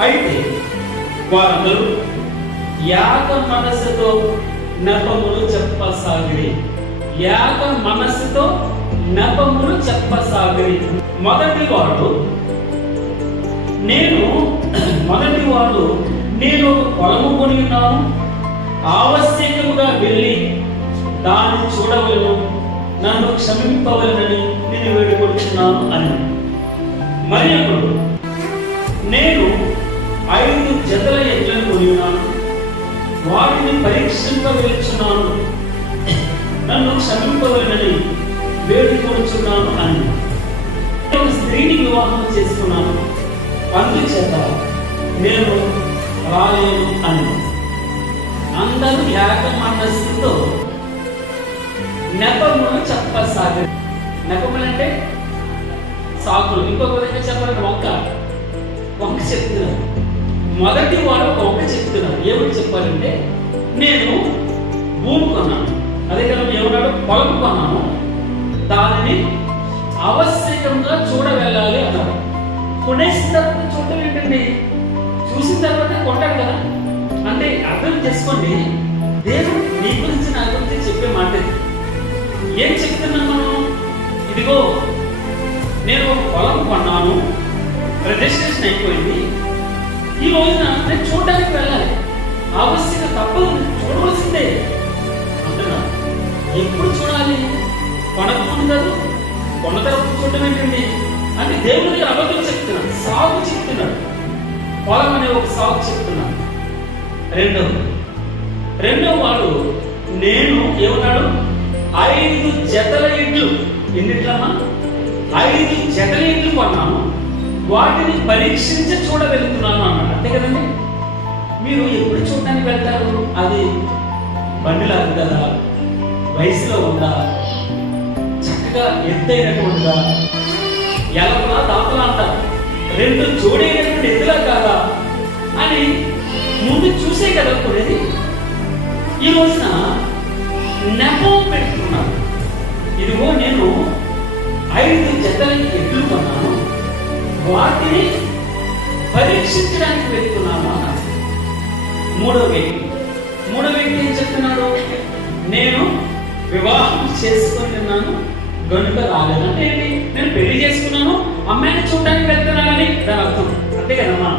అయితే వారందరూ యాగ మనస్సుతో నెపములు చెప్పసాగిరి. యాగ మనస్సుతో నెపములు చెప్పసాగిరి. మొదటి వాడు నేను మొదటి వాడు నేను ఒక పొలము కొని ఉన్నాను. ఆవశ్యకముగా వెళ్ళి దాన్ని చూడవలను. నన్ను క్షమింపవలనని నేను వేడుకుంటున్నాను అని. మరి అప్పుడు నేను ఐదు జతల ఎడ్లను కొని ఉన్నాను. వాటిని పరీక్షింపవెలుచున్నాను నన్ను క్షమింపవలనని వేడుకొడుచున్నాను అని. నేను స్త్రీని వివాహం చేసుకున్నాను. అందుచేత నేను రాలేను అని. అందరూ ఏక మనస్సుతో నెపములు చెప్పసాగారు. నెపములు అంటే సాకులు. ఇంకొక విధంగా చెప్పాలంటే వంక. వంక చెప్తున్నారు. మొదటి వారు ఒక చెప్తున్నాను. చెప్తున్నారు ఏమని చెప్పాలంటే నేను భూమి కొన్నాను. అదే కదా ఏమన్నాడు? పొలం కొన్నాను దానిని ఆవశ్యకంగా చూడవెళ్ళాలి అన్నారు. కొనేసిన తర్వాత చూడటం ఏంటండి? చూసిన తర్వాత కొంటాడు కదా? అంటే అర్థం చేసుకోండి. దేవుడు నీ గురించి నా గురించి చెప్పే మాట ఏం చెప్తున్నాం మనం? ఇదిగో నేను ఒక పొలం కొన్నాను. రిజిస్ట్రేషన్ అయిపోయింది. ఈ రోజున నేను చూడడానికి వెళ్ళాలి. ఆవశ్యక తప్పదు చూడవలసిందే. అంటున్నా. ఎప్పుడు చూడాలి? కొనకముందు కాదు కొన్న తర్వాత చూడటం ఏంటండి అంటే దేవుడి అబద్ధం చెప్తున్నాడు సాగు చెప్తున్నాడు పొలం అనే ఒక సాగు చెప్తున్నాడు రెండో రెండో వాడు నేను ఏమన్నాడు? ఐదు జతల ఇడ్లు. ఎన్నిట్లమ్మా? ఐదు జతల ఇడ్లు కొన్నాను. వాటిని పరీక్షించి చూడగలుగుతున్నాను అన్నాడు. అంతే కదండి? మీరు ఎప్పుడు చూడడానికి వెళ్తారు? అది బండిలా కదా వయసులో ఉందా? చక్కగా ఎత్తైనటువంటిదా? ఎలపలా దాతలా అంటారు. రెండు జోడైనటువంటి ఎద్దులా కాదా? అని ముందు చూసే కదా కొనేది ఈ రోజున నెపం పెట్టుకున్నాను. ఇదిగో నేను ఐదు జతల వాటిని పరీక్షించడానికి వెళ్తున్నామా? మూడవ మూడో వ్యక్తి. మూడో వ్యక్తి ఏం చెప్తున్నాడు? నేను వివాహం చేసుకొని ఉన్నాను. గనుక రాలేదు అంటే ఏంటి? నేను పెళ్ళి చేసుకున్నాను. అమ్మాయిని చూడడానికి వెళ్తున్నానని దాని అర్థం. అంతే కదమ్మా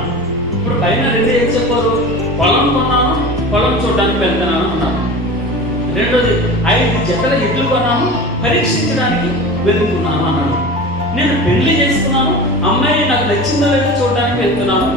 ఇప్పుడు పైన రెండు ఏం చెప్పారు? పొలం కొన్నాను పొలం చూడడానికి వెళ్తున్నాను అన్నాను రెండోది ఐదు జతల ఇడ్లు కొన్నాను పరీక్షించడానికి వెళ్తున్నాను అన్నాడు నేను పెళ్ళి చేసుకున్నాను అమ్మాయి నాకు నచ్చిందో లేదో చూడడానికి వెళ్తున్నాను.